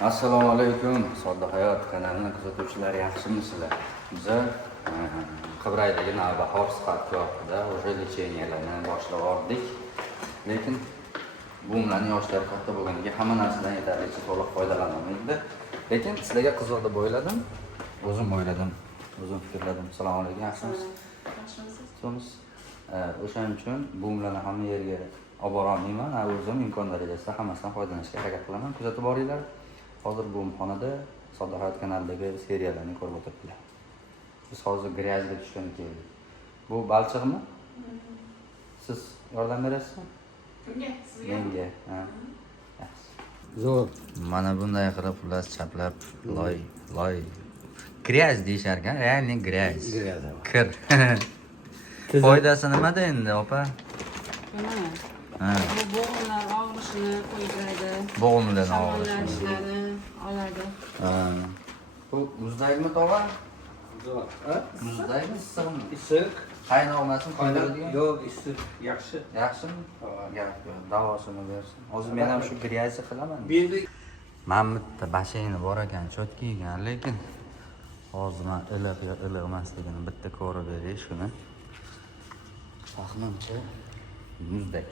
Assalomu alaykum. Sodda hayot kanalini kuzatuvchilar yaxshimisizlar? Biz Qibraydagi Navbahor sifatgohida o'sha lecheniyalarni boshlab oldik. Lekin bumlarning yoshlari katta bo'lganiga hamma narsadan yetarlicha to'liq foydalanolmaydi. Lekin sizlarga qiziq deb o'yladim. O'zim o'yladim. O'zim fikrladim. Assalomu alaykum. Yaxshimisiz? Yaxshimisiz. O'shaning uchun bumlarni hamma yerga olib borolmayman. O'zim imkon darajasida hammasidan foydalanishga harakat qilaman. Kuzatib boringlar. Hozir bu xonada Sodda hayot kanalidagi seriallarni ko'rib o'tiribdilar. Biz hozir grajga tushgan keldik. Bu balchiqmi? Siz yordam berasizmi? Kimga? Sizga? Menga. Ha. Zo'r. Mana bunday qilib xullas chaplab loy. Graj deyishar ekan, realni graj. Kir. Foydasi nimada endi, opa? Nima? Ha. Bu bo'g'imlar og'rishini qo'ydiradi. Bo'g'imlarni Shamollashlarni oladi. Ha. Bu muzdagimi tog'a? Zo'r. Muzdagimi issiqmi? Issiq. Qaynolmasin, qo'ydiradigan. Yo'q, issiq. Yaxshi. Yaxshimi? Gap yo'q. Davosini bersin. Hozir men ham shu grajni qilaman. Berdik. Mana bitta bashayni bor ekan, cho'tka ekan, lekin hozir men iliq yo iliq emasligini bitta ko'rib bering shuni. Taxmincha muzdek.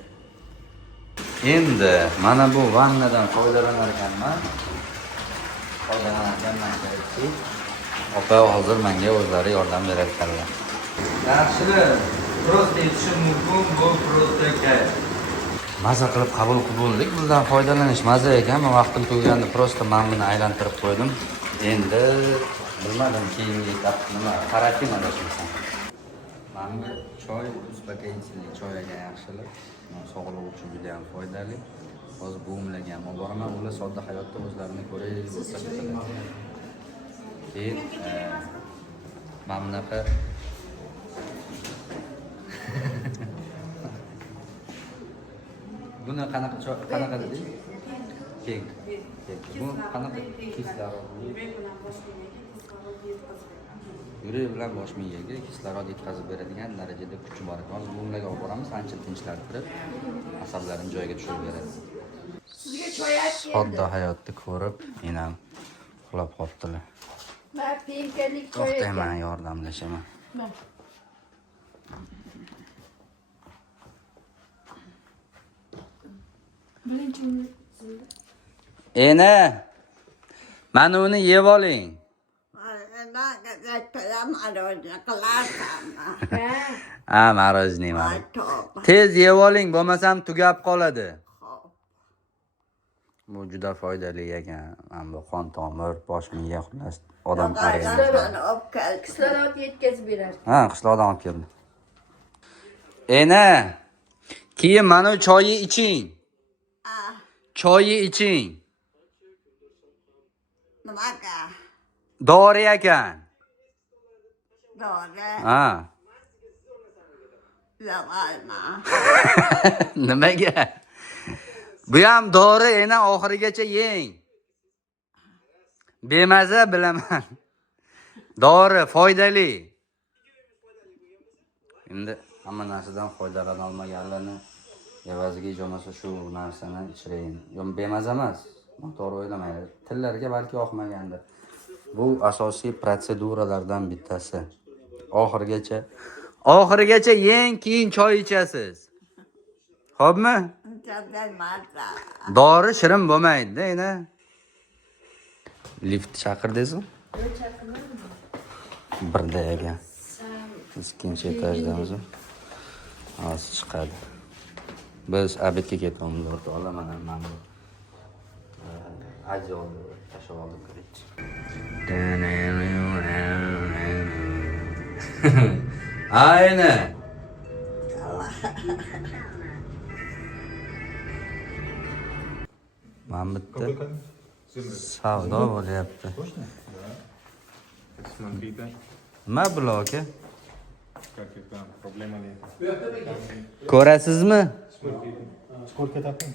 Endi mana bu vannadan foydalanar ekanman. Foydalanganman kerakki. Opa hozir menga o'zlari yordam berar ekanlar. Yaxshilar, prosta yetishim mumkin, bu prosta maza qilib qabul qildik. Bundan foydalanish maza ekan. Men vaqtim kelganda prosta men buni aylantirib qo'ydim. Endi bilmadim keyingi etap nima, qarating adashmasam. Mana choy, uspokоительный choy ekan yaxshilik. Sog'liq uchun juda ham foydali. Hozir buvimlarga ham olib boraman. Ular sodda hayotda o'zlarini ko'raylik bo'lsa ketadi. Keyin mana bunaqa buni qanaqa dedik? Kek. Bu qanaqa kislorod? Yurak bilan bosh miyaga kislorod yetkazib beradigan darajada kuchi bor. Hozir bunlarga olib boramiz, ancha tinchlantirib, asablarini joyiga tushirib beradi. Sizga choy aytdim. Sodda hayotni ko'rib, men ham uxlab qolibdilar. Men pinkalik choy To'xtayman, yordamlashaman. Birinchi Ena, mana uni yeb oling. Ha, marojniy mana. Tez yeb oling, bo'lmasam tugab qoladi. Bu juda foydali ekan. Mana bu qon tomir, bosh miya xullas odam qaraydi. kislorod yetkazib beradi. Ha, qishloqdan olib keldim. Ena, keyin mana choyni iching. Choyni iching. Nimaga? Dori ekan. Dori. Ha. Zavalma. Nimaga? Bu ham dori, ena oxirigacha yeng. Bemaza bilaman. Dori foydali. Endi hamma narsadan foydalana olmaganlarni evaziga ijomasa shu narsani ichirayin. Yo'q, bemaza emas. To'g'ri o'ylamaydi. Tillarga balki yoqmagandir. Bu asosiy protseduralardan bittasi. Oxirigacha yeng, keyin choy ichasiz. Xo'pmi? Dori shirin bo'lmaydi-da, ena. Lift chaqirdingizmi? Birda ekan. Ikkinchi etajdamiz. Hozir chiqadi. Biz abedga ketamiz, o'rta olaman mana. Ajol tashlab oldim kirich. Ayni. Men bitta savdo bo'lyapti. Смотри-ка, Nima bular aka? как это, проблема ли это? Ko'rasizmi? Сколько такой?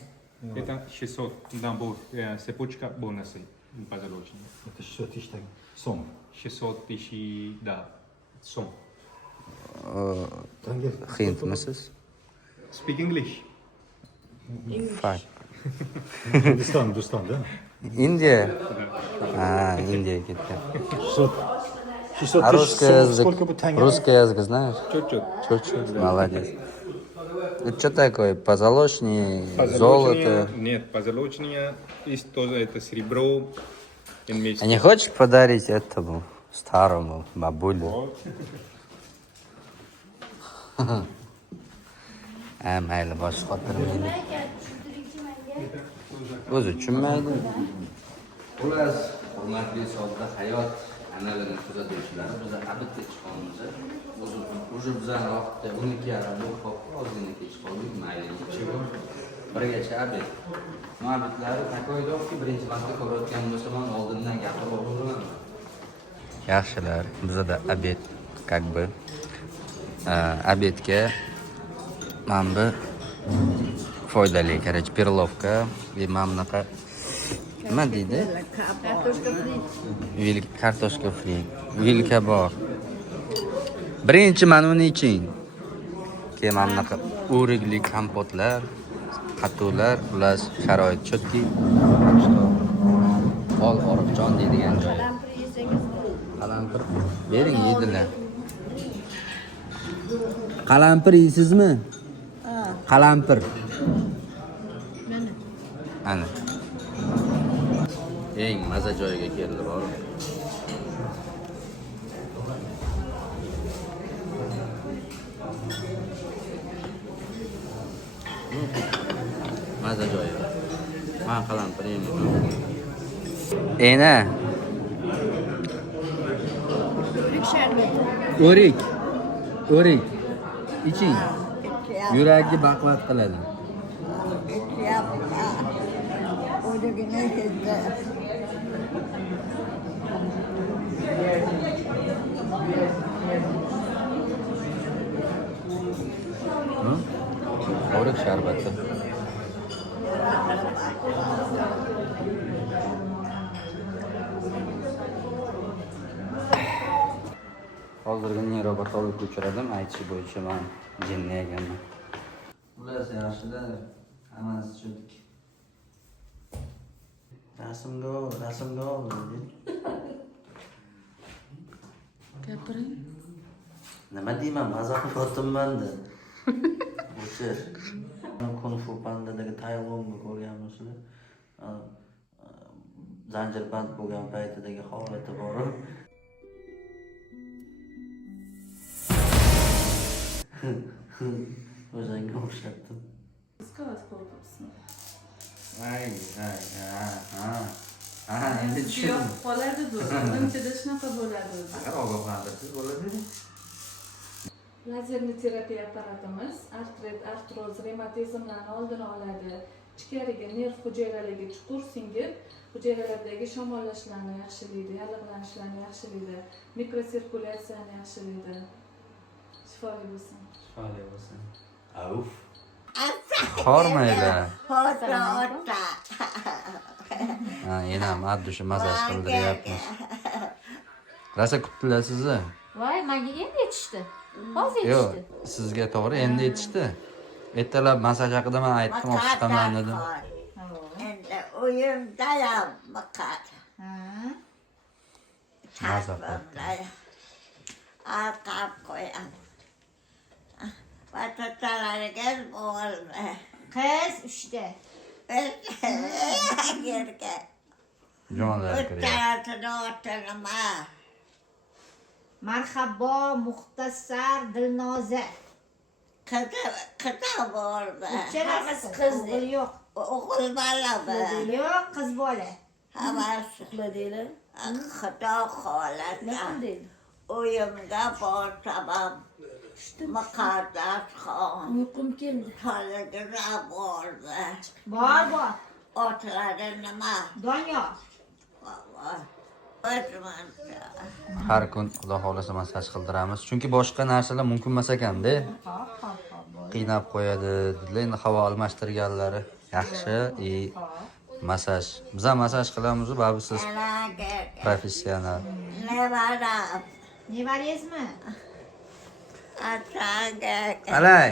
Это 600 набор, цепочка бонусы позволочные. Это 600 тысяч так. Сом. 600 тысяч, да, сом. Hindmisiz? Speak English. Fine. Hindistan, да? Indiya. Ha, Indiyaga ketgan. 600 А тысяч русский сом. язык, Сколько бы тенге? русский язык знаешь? Чуть-чуть. Чуть-чуть, молодец. Это что такое? Позолоченный, Позолоченные- золото? Нет, позолоченные из тоже это серебро вместе. А не хочешь подарить этому старому бабуле? Вот. Mayli, bosh xotirim. O'zi tushunmaydi. Xullas, hurmatli sodda hayot kanalini kuzatuvchilari, biz abidga chiqamiz. O'zi bizani vaqtda 12:30 bo'lib ozgina kech qoldik, mayli, ichi bor. Birgacha abid. Muhabbatlari takoydiki, birinchi marta ko'rayotgan bo'lsam, oldindan gapirib o'tiraman. Yaxshilar, bizda abid, как бы abidga mana bu foydali, короче, перlovka va mana bunaqa nima deydi? Kartoshka frit. Kartoshka fri, vilka bor. Birinchi mana uni iching. Keyin mana bunaqa o'rikli kompotlar, qatuvlar, ular sharoit chotki. Ol oriqjon deydigan joy. Qalampir yesangiz Qalampir bering yedilar. Qalampir yeysizmi? Qalampir. mana. Ana. Eng maza joyiga keldi bor. Maza joyi. Men qalampir yeyman. Ena, O'rik sharbati. o'rik. Iching. Yurakni baquvvat qiladi. O'rik sharbati. Hozirgi neyrobatologga uchradim, aytishi bo'yicha men jinni ekanman. Ular yaxshilar, hammasi cho'dik. Rasmga ol dedi. Gapiring. Nima deyman, maza qilyapman-da. O'chir. Kung Fu Pandadagi Tayvonni ko'rganmisizlar? Zanjirband bo'lgan paytidagi holati bor. O'zanga o'xshatdim. Endi tushundim. Qoladi bu. Nimchada shunaqa bo'ladi o'zi. Agar ogohlantirsiz bo'ladi. Lazerli terapiya apparatimiz artroz, revmatizmlarni oldini oladi. Ichkariga nerv hujayralariga chuqur singib, hujayralardagi shamollashlarni yaxshilaydi, yallig'lanishlarni yaxshilaydi, mikrosirkulyatsiyani yaxshilaydi. Shifoli bo'lsin. Shifoli bo'lsin. Avf. Hormaylar. Ha, yana Abdusha mazaj qildiryapmiz. Rosa kutdilar sizni. Voy, menga endi yetishdi. Hozir Yo'q, yetishdi. sizga to'g'ri endi yetishdi. Ertalab masaj haqida men aytdim, olib chiqaman dedim. Endi uyimdayam maqat. Maza qildi. Arqab qo'yam. Vatatalariga bo'lma. Qiz 3da. Yerga. Jonlar kiryapti. O'tayotini o'tirma. Marhabo, muxtasar, Dilnoza. Qizi bo'lma. Uchalasi qiz o'g'il yo'q. O'g'il bolami? Yo'q, qiz bola. Hammasi. Qiladilar. Xudo xohlasa. Nima deydi? Uyimga borsam muqaddas xon. Uyqum keldi. Toligina bo'ldi. Bor. Otlari nima? Doniyor. Har kun Xudo xolasa masaj qildiramiz. Chunki boshqa narsalar mumkin emas ekanda. Qiynab qo'yadi. Endi havo almashtirganlari yaxshi, masaj. Biz ham masaj qilamiz, babi siz professional. Nevarangizmi? Alay.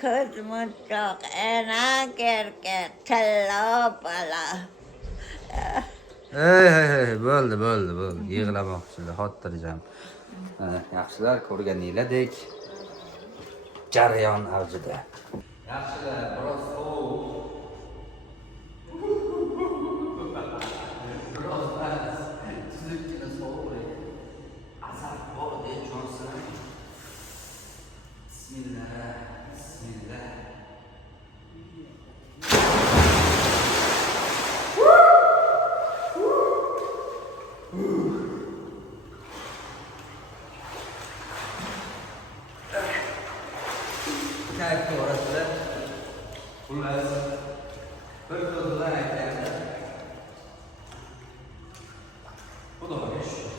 kız mutlak ena gerke tella bala. Hey, bo'ldi. Yig'lamoqchilar, xotirjam. Yaxshilar, ko'rganinglardek jarayon avjida. Yaxshilar, biroz sovuq. Tuzukkina sovuq. Azab bor, Johnson. Bismillah. Kayfli orasida xullas bir so'z bilan aytganda Xudoga shukr.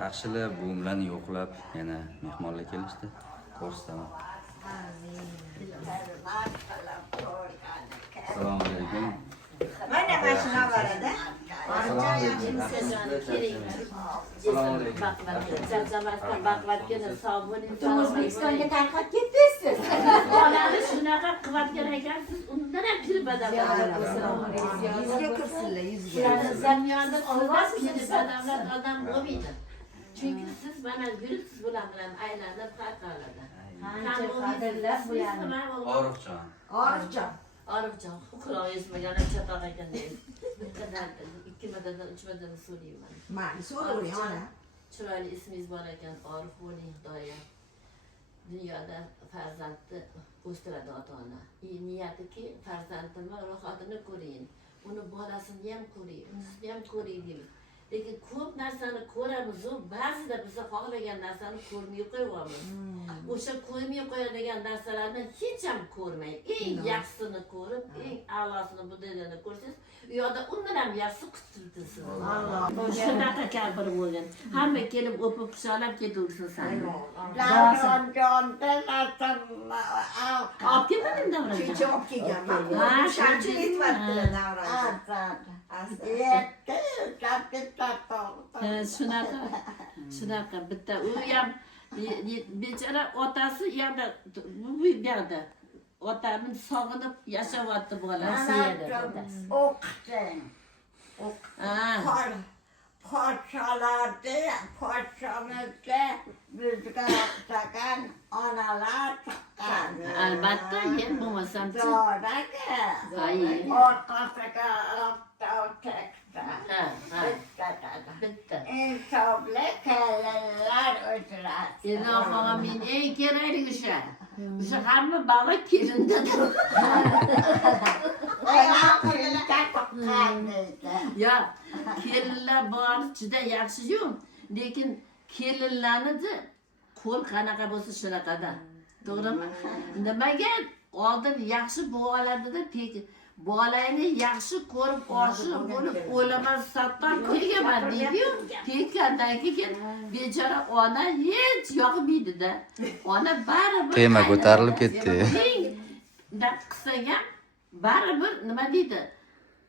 Yaxshilar buvimlarni yo'qlab yana mehmonlar kelishdi. Ko'rsataman. Assalomu alaykum. Mana mashina bor edi. Assalomu alaykum. O'zbekistonga tarqab ketdingiz. Bolani shunaqa qilayotgan ekansiz, undan ham pir badavlat Yuzga kirsinlar, yuzga. Ularni zamyonda olmas pir badavlat odam bo'lmaydi. Chunki siz mana yuribsiz bular bilan aylanib har qanday. Qancha qadrlab bularni. Orifjon. Orifjon. Quloqingiz magana chatoq ekan deydi. Bittadan, ikki martadan, uch martadan so'rayman. Mana so'ravering ona. Chiroyli ismingiz bor ekan, Orif bo'ling, Xudoya. Dunyoda farzandni o'stiradi ota-ona. Niyatiki farzandimni rohatini ko'ring. Uni bolasini ham ko'ring, unisini ham ko'ring deymiz. Lekin ko'p narsani ko'ramiz, ba'zida biz xohlagan narsani ko'rmay qo'yamiz. O'sha ko'rmay qo'yadigan narsalarni hech ham ko'rmay, eng yaxshisini ko'rib, eng a'losini budaylarni ko'rsangiz, u yoqda undan ham yaxshi qutilsiz. Shunaqa kampir bo'lgan. Hamma kelib o'pib quchoqlab ketuvsin seni. Davron jonda nasam Olib kelmading Davron? Shuncha olib kelganman. Ha, Shuncha yetmabdilar Davron. Shunaqa bitta u ham bechora otasi yana bu yerda otani sog'inib yashayapti bolasi yerda. o'qitsin. Podshohimizga bizga o'xshagan onalar chiqqan. Albatta, yer bo'lmasam-chi. Zoraga orqasiga olib teksta. Bitta. Insofli kelinlar uchrashsin. Ilohim, men eng kerakli o'sha. O'sha hamma bola kelinda. Ya, kelinlar bor, juda yaxshi-yu, lekin kelinlarni qo'l qanaqa bo'lsa shunaqada. To'g'rimi? Nimaga oldin yaxshi bo'g'aladida bolangni yaxshi ko'rib oshiq bo'lib o'laman satdan qo'ygaman deydi-yu, tekkandan keyin bechora ona hech yoqmaydi-da. Ona baribir Tema ko'tarilib ketdi. Dab qilsang ham baribir nima deydi?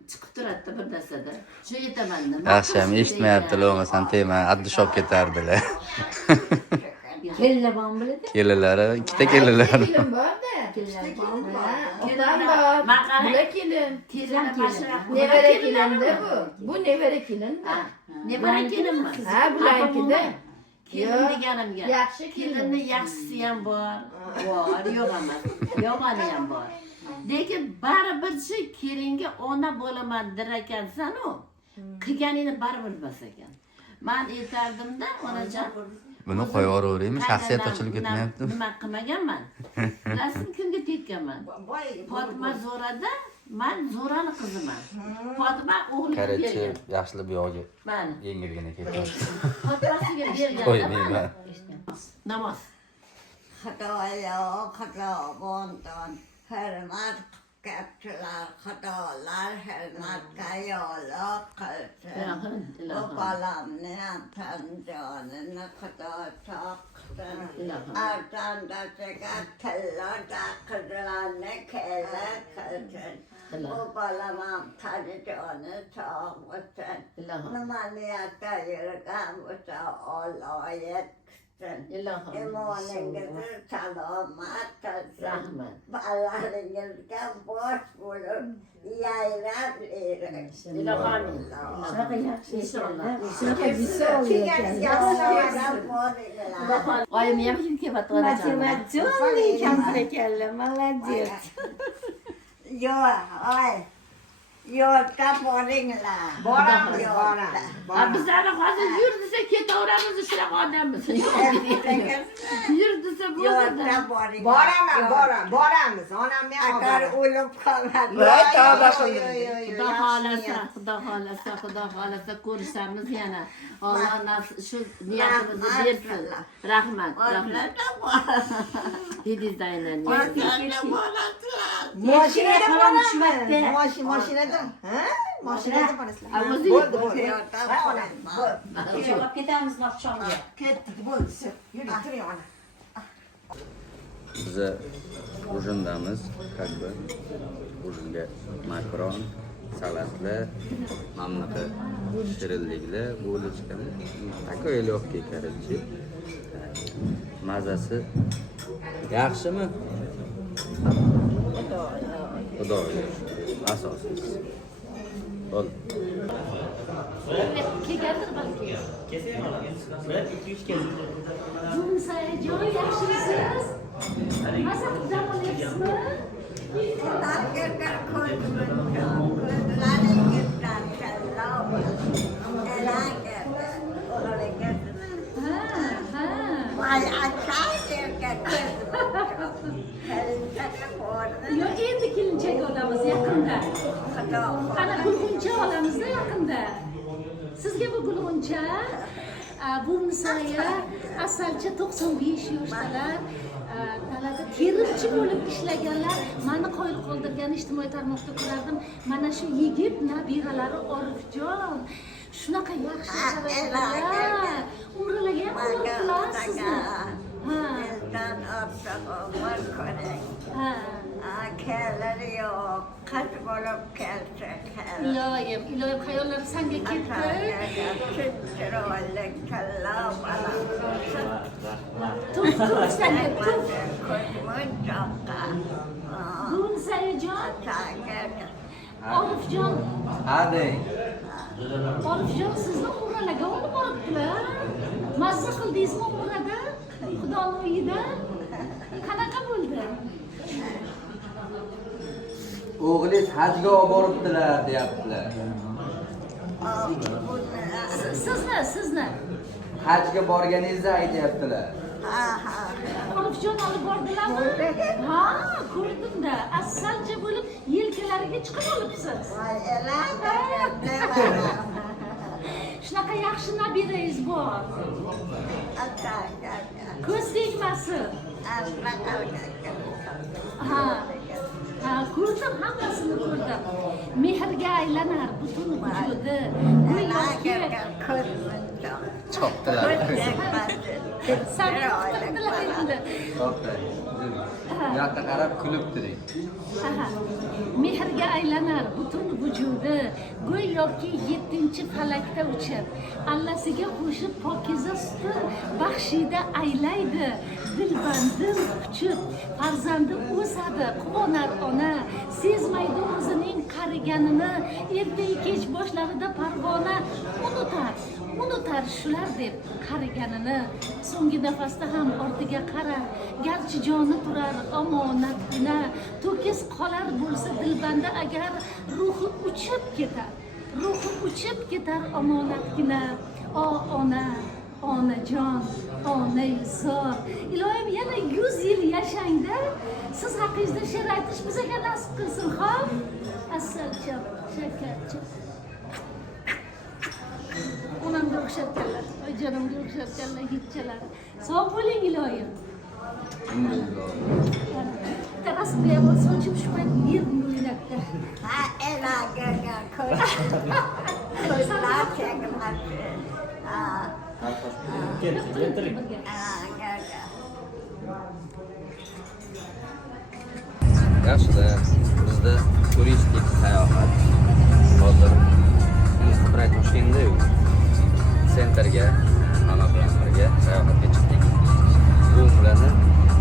Chiqib turadi bir narsada. Shu yetaman nima? Yaxshi ham eshitmayaptilar, bo'lmasam tema addishop ketardilar. Kelinlar bormi biladi? Kelinlari, ikkita kelinlar. Kelin borda. Kelin bor. Maqala kelin. Kelin nevara kelin-da bu. Bu nevara kelin. Nevara kelinmi? Ha, bularnikida. Kelin deganimga. Yaxshi kelinni yaxshisi ham bor. Bor, yo'q emas. Yomoni ham bor. Lekin baribir shu kelinga ona bo'laman der ekansan-u, qilganingni baribir bilmas ekan. Men aytardimda, onajon, Buni qo'yib yuboraveraymi? Shaxsiyat ochilib ketmayapti. Nima qilmaganman? Rasm kimga tekkanman? Fatima Zo'rada, men Zo'rani qiziman. Fatima o'g'liga Qarachi bergan. yaxshilab buyog'iga Mana. yengilgina ketdi. Fatimasiga bergan. Qo'ymayman. Namoz. Xudoyo, Xudobondan hurmat kaçtılar, kadalar, hürmetke yolu kılsın. İlahım, Bu ilahım. balamın pencanını kadar taktın. İlahım. Ardan da çıkan tella da kızlarını kelle kılsın. Bu balamın pencanını taktın. İlahım. Numaniyata yırgan bu da olayet kılsın. İlahım. İmanınızı selamet kılsın. Rahmet. Bağlarınızda boş bulun, yaylar verin. İlahım. İnşallah. Oyum yemişim ki batıracağım. Yo'lda boringlar. Boramiz, Ha bizlarni hozir yur desa ketaveramiz shunaqa odammiz. Yur desa bo'ladi. Yo'lda boringlar. Boramiz. Onam men Agar o'lib qoladi. Xudo xohlasa ko'rishamiz yana. Alloh shu niyatimizni bersin. Rahmat. Didizaynan. Mashinada boramiz. Mashinada. Ha? Mashinada borasizlar. Bo'ldi. Olib ketamiz oqshomga. Ketdik, bo'ldi. Yuring, turing ona. Biza ужиндamiz, как бы ужинga makaron, salatlar, mana bunaqa shirinliklar, bo'lishgan. Такой легкий, короче. Mazasi yaxshimi? Xudoga asosiysi. Bo'ldi. Kelgandir balki. Joy yaxshimisiz? Maza qilib dam olyapsizmi? Yo endi kelinchak olamiz yaqinda. Ana gulg'uncha olamizda yaqinda. Sizga bu gulg'uncha, bu Nisoya asalchi 95 yoshdalar. Dalada terimchi bo'lib ishlaganlar. Meni qo'yib qoldirgan ijtimoiy tarmoqda ko'rardim. Mana shu yigit nabiralari Orifjon. Shunaqa yaxshi sharoitlarda. Umrlarga ham qo'yibdilar sizni. Kelleri yok, kaç bulup gelse Iloyim, xayollar sanga ketdi. Çıtıroluk kalla bana. Tuf sanga, tuf. Kuzmun çokka. Bugün Sayajon, Orifjon, Hadi. Orifjon sizni umralarga olib boribdilar. Mazza qildingizmi umrada? Xudoni uyida? Qanaqa bo'ldi? O'g'lingiz hajga olib boribdilar, deyaptilar. Sizni. Hajga borganingizni aytyaptilar. Orifjon olib bordilarmi? Ha, ko'rdim-da. Asalcha bo'lib yelkalariga chiqib olibsiz. Shunaqa yaxshi nabirangiz bor. Ko'z tegmasin. Ha, ko'rdim, hammasini ko'rdim. Mehrga aylanar butun vujudi. Go'yoki Chopdilar. sabr endi. To'xta. Bu yoqqa qarab kulib turing. Mehrga aylanar butun vujudi. Go'yoki 7-falakda uchib, Allasiga qo'shib pokiza suti baxshida aylaydi. Dilbandim quchib, farzandi o'sadi, quvonar ona, sezmaydi o'zining qariganini, ertayu kech boshlarida parvona unutar shular deb qariganini. So'nggi nafasda ham ortiga qarar, garchi joni turar omonatgina, to'kis qolar bo'lsa dilbanda agar ruhi uchib ketar omonatgina. O ona, onajon, onai zor. Iloyim yana 100 yil yashangda. Siz haqingizda she'r aytish bizga nasib qilsin, xo'p? Asalcham, shakarcham. Onamga o'xshatganlar, jonimga o'xshatganlar, hidchalar. Sog' bo'ling iloyim. Terasga ham sochim shu payt yer katta. Ha, elaga koy. Koylar çekilmesi. Ha, Keltiring. gaga. Yaxshida bizda turistik sayohat. Hozir Qibray Toshkentda-yu. Sentrga hamma bilan birga sayohatga chiqdik. Bu umrlarni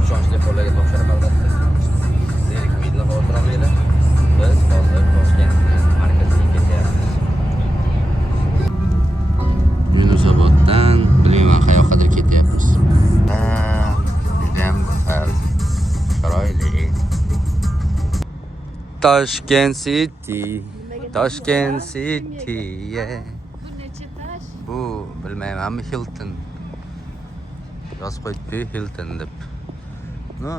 ishonchli qo'llarga topshirib albatta. Zerikmaydilar, xotirlamaylar. Biz hozir Toshkent markaziga ketyapmiz. Yunusoboddan bilmayman qayoqqadir ketyapmiz. Judayam go'zal, chiroyli. Toshkent City, Toshkent City, yeah. Bu necha tash? Bu bilmaymanmi Hilton. Yozib qo'yibdi Hilton deb. No,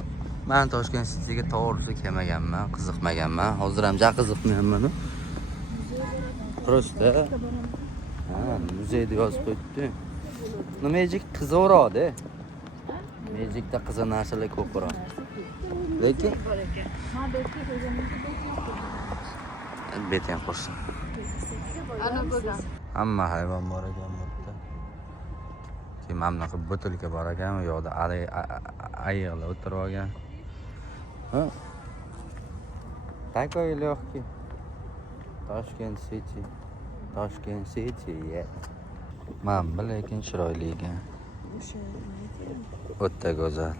men Toshkent Cityga to'g'risi kelmaganman, qiziqmaganman. Hozir ham ja qiziqmayapman. Просто muzey deb yozib qo'yibdi. Magic qizoqroqda. Magicda qiziq narsalar ko'proq. Lekin bet ham qo'shsin. Hamma hayvon bor ekan bu yerda. Keyin mana bunaqa butilka bor ekan, u yoqda ayiqlar o'tirib olgan. Ha? Takoyli yo'qki. Toshkent City. Toshkent City, yeah. Mana lekin chiroyli ekan. O'ta go'zal.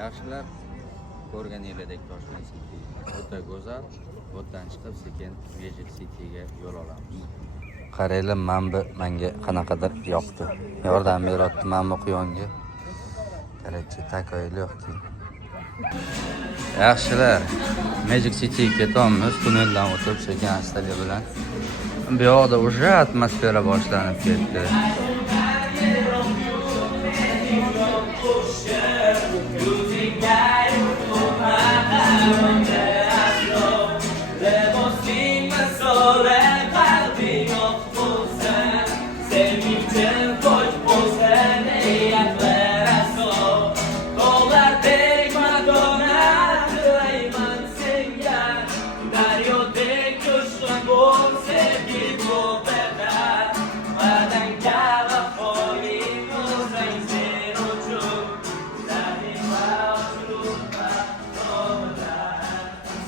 Yaxshilar ko'rgan yerlardek Toshkent City o'ta go'zal. O'tdan chiqib sekin Magic Cityga yo'l olamiz. Qaranglar, menga qanaqadir yoqdi. Yordam beryapti mana quyonga. Qarachi takoyli yo'qki. Yaxshilar, Magic Cityga ketyapmiz. Tunneldan o'tib sekin astalik bilan. Bu yoqda уже atmosfera boshlanib ketdi.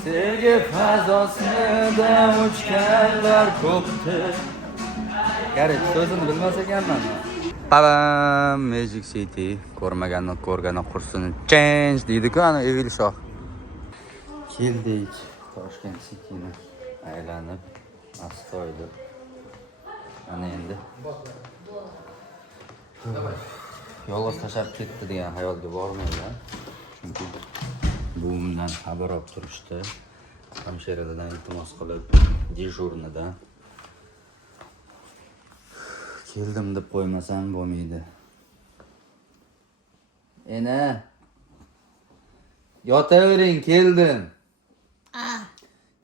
Sevgi fazosida uçkanlar koptu. Garip so'zini bilmas ekanman. Babam Magic City ko'rgani qursin. Change deydi-ku ana Evil Shoh. Keldik Toshkent Cityni aylanib, astoydil. Ana endi yolg'iz tashlab ketdi degan xayolga bormayman. Chunki buvimdan xabar olib turishdi. Hamshiradan iltimos qilib, dejurnidan keldim deb qo'ymasam bo'lmaydi. Ena yotavering, keldim.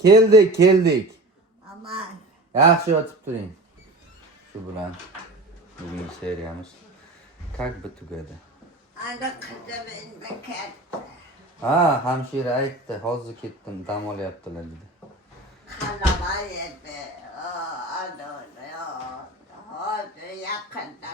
Keldik. Aman. Yaxshi yotib turing. Shu bilan bugungi seriyamiz как бы tugadi. Ana kızım inme ketdi. Ha, hamshira aytdi, hozir ketdim, dam olyaptilar dedi. Kalama yedi. Hozir yaqinda